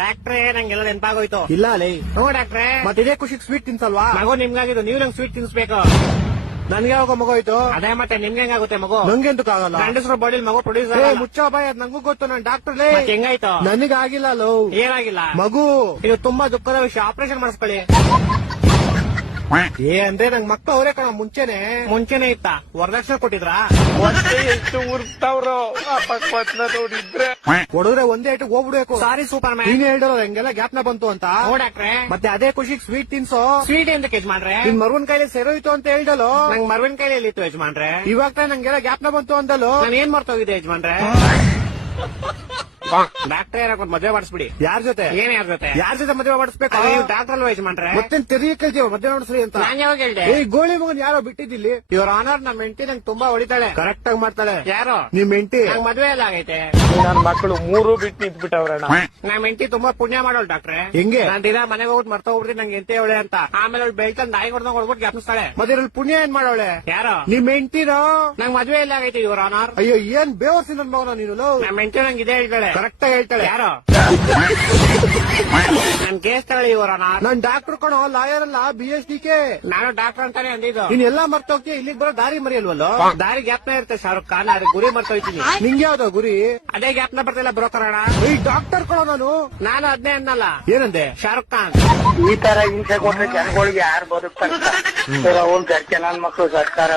ಡಾಕ್ಟ್ರೇ ನಂಗೆಲ್ಲ ನೆನಪಾಗೋಯ್ತು. ಇಲ್ಲ ಲೇ, ಹ್ಞೂ ಡಾಕ್ಟ್ರೇ. ಮತ್ತಿದೇ ಖುಷಿಗೆ ಸ್ವೀಟ್ ತಿನ್ಸಲ್ವಾ? ಮಗು ನಿಮ್ಗಾಗಿದ್ದು, ನೀವು ನಂಗೆ ಸ್ವೀಟ್ ತಿನ್ಸ್ಬೇಕು. ನನ್ಗೆ ಯಾವಾಗ ಮಗು ಆಯ್ತು? ಅದೇ ಮತ್ತೆ ನಿಮ್ಗೆ ಹೆಂಗಾಗುತ್ತೆ ಮಗು? ನಂಗೆಂತಕ್ಕಾಗಲ್ಲ. ಗಂಡಸ್ರ ಬಾಡಿಲಿ ಮಗು ಪ್ರೊಡ್ಯೂಸ್ ಮುಚ್ಚ ಬಾಯ್, ಅದ್ ನಂಗೂ ಗೊತ್ತು, ನಾನ್ ಡಾಕ್ಟರ್ ಲೇ. ಹೆಂಗಾಯ್ತು? ನನಗಾಗಿಲ್ಲ ಲೋ. ಏನಾಗಿಲ್ಲ? ಮಗು. ಇದು ತುಂಬಾ ದುಃಖದ ವಿಷಯ, ಆಪರೇಷನ್ ಮಾಡಿಸ್ಕೊಳ್ಳಿ. ಅಂದ್ರೆ ನಂಗ್ ಮಕ್ಳು ಅವರೇ ಕಣ ಮುಂಚೆನೆ ಇತ್ತ? ವರದಕ್ಷಿಣೆ ಕೊಟ್ಟಿದ್ರಾ? ಎಷ್ಟು ಉರ್ತಾವ್ರೋ ನೋಡಿದ್ರೆ ಹೊಡೆದ್ರೆ ಒಂದೇ ಏಟಿಗೆ ಹೋಗ್ಬಿಡ್ಬೇಕು. ಸಾರಿ ಸೂಪರ್ ಮ್ಯಾನ್. ನೀನ್ ಹೇಳಿರೋ ಹೆಂಗೆಲ್ಲ ಜ್ಞಾಪನ ಬಂತು ಅಂತ. ಹ್ಞೂ ಡಾಕ್ಟ್ರೇ. ಮತ್ತೆ ಅದೇ ಖುಷಿಗೆ ಸ್ವೀಟ್ ತಿನ್ಸೋ. ಸ್ವೀಟ್ ಎಂತಕ್ಕೆ ಯಜಮಾನ್ರೆ? ನಿನ್ ಮರುವನ್ ಕೈಲಿ ಸೆರೋಯ್ತು ಅಂತ ಹೇಳ್ದಲು. ನಂಗ್ ಮರ್ವಿನ ಕೈಯಲ್ಲಿ ಇತ್ತು ಯಜಮಾನ್ರೆ. ಇವಾಗ ತಾನೇ ನಂಗೆಲ್ಲ ಜ್ಞಾಪನ ಬಂತು ಅಂದಲು. ನಾನು ಏನ್ ಮರ್ತೋಗಿದೆ ಯಜಮಾನ್ರೆ? ಡಾಕ್ಟ್ರೇ ಯಾರಕ್ಕೊಂದ್ ಮದ್ವೆ ಮಾಡಿಸ್ಬಿಡಿ. ಯಾರ್ ಜೊತೆ? ಏನ್ ಯಾರ ಜೊತೆ? ಯಾರ್ ಜೊತೆ ಮದುವೆ ಮಾಡಿಸ್ಬೇಕು? ನೀವು ಡಾಕ್ಟರ್ ಅಲ್ವಾ ಯಜಮಾನ್ರೆ? ಮತ್ತೆ ತೆರಿಗೆ ಕೇಳ್ತೀವ ಮದುವೆ ಮಾಡಿಸ್ರಿ ಅಂತ. ನಾನ್ ಯಾವಾಗ ಹೇಳ್ದೆ? ಈ ಗೋಳಿ ಮಗನ್ ಯಾರೋ ಬಿಟ್ಟಿದ್ದಿಲ್ಲಿ. ಇವ್ರ ಆನರ್ ನಮ್ಮ ಹೆಂಡತಿ ನಂಗೆ ತುಂಬಾ ಹೊಡಿತಾಳೆ. ಕರೆಕ್ಟ್ ಆಗಿ ಮಾಡ್ತಾಳೆ. ಯಾರು? ನಿಮ್ ಹೆಂಡತಿ. ನಂಗ್ ಮದ್ವೆ ಎಲ್ಲ ಆಗೈತೆ. ನನ್ ಮಕ್ಕಳು ಮೂರು ಬಿಟ್ಟು ನಿಂತ್ಬಿಟ್ಟವ್ರಣ್ಣ. ನಮ್ಮ ಹೆಂಡತಿ ತುಂಬಾ ಪುಣ್ಯ ಮಾಡೋಳು ಡಾಕ್ಟ್ರೆ. ಹೆಂಗೆ? ನಾನ್ ದಿನ ಮನೆಗೆ ಹೋಗ್ಬಿಟ್ಟು ಮರ್ತೋಗ್ಬಿಡ್ತೀನಿ ನಂಗೆ ಎಂತ ಹೇಳಿ ಅಂತ. ಆಮೇಲೆ ಅವ್ಳು ಬೆಳ್ಕೊಂಡು ನಾಯಿ ಹೊಡೆದಂಗ್ ಹೊಡ್ಬಿಟ್ಟು ಜ್ಞಾಪಿಸ್ತಾಳೆ. ಮತ್ತೆ ಇದ್ರಲ್ಲಿ ಪುಣ್ಯ ಏನ್ ಮಾಡೋಳೆ? ಯಾರು? ನಿಮ್ ಹೆಂಡತಿನೋ? ನಂಗ್ ಮದ್ವೆ ಎಲ್ಲ ಆಗೈತೆ ಇವ್ರ ಆನರ್. ಅಯ್ಯೋ ಏನ್ ಬೇವರ್ಸಿ ನನ್ ಮಗನ ನೀನು. ನಮ್ಮ ಹೆಂಡತಿ ನಂಗೆ ಇದೇ ಹೇಳ್ತಾಳೆ. ಕರೆಕ್ಟ್ ಆಗಿ ಹೇಳ್ತಾಳೆ. ಯಾರು? ನನ್ ಕೇಸ್ ತಗೊಳ್ಳಿ ಇವ್ರ ಆನರ್. ನಾನ್ ಡಾಕ್ಟರ್ ಕಣೋ, ಲಾಯರ್ ಅಲ್ಲ, BSDK. ನಾನು ಡಾಕ್ಟರ್ ಅಂತಾನೆ ಅಂದಿದ್ದು. ನೀನ್ ಎಲ್ಲಾ ಮರ್ತೋಗ್ತೀಯ, ಇಲ್ಲಿಗೆ ಬರೋ ದಾರಿ ಮರಿಯಲ್ವಲ್ಲೋ? ದಾರಿ ಜ್ಞಾಪನ ಇರುತ್ತೆ ಶಾರುಖ್ ಖಾನ್, ಅದ್ರ ಗುರಿ ಮರ್ತೋಯ್ತೀನಿ. ನಿಂಗೆ ಯಾವ್ದೋ ಗುರಿ? ಅದೇ ಜ್ಞಾಪನ ಬರ್ತಿಲ್ಲ ಬ್ರೋಕರ್ ಅಣ್ಣ. ಈ ಡಾಕ್ಟರ್ ಕಣೋ ನಾನು ಅದನ್ನೇ ಅನ್ನಲ್ಲ. ಏನಂದೆ? ಶಾರುಖ್ ಖಾನ್. ಈ ತರ ಹಿಂಸೆ ಕೊಟ್ರೆ ಜನಗಳಿಗೆ ಯಾರು ಬದುಕ್ತಾರೆ? ಅವ್ನ್ ಸರ್ಕೆ ನನ್ ಮಕ್ಕಳು ಸರ್ಕಾರ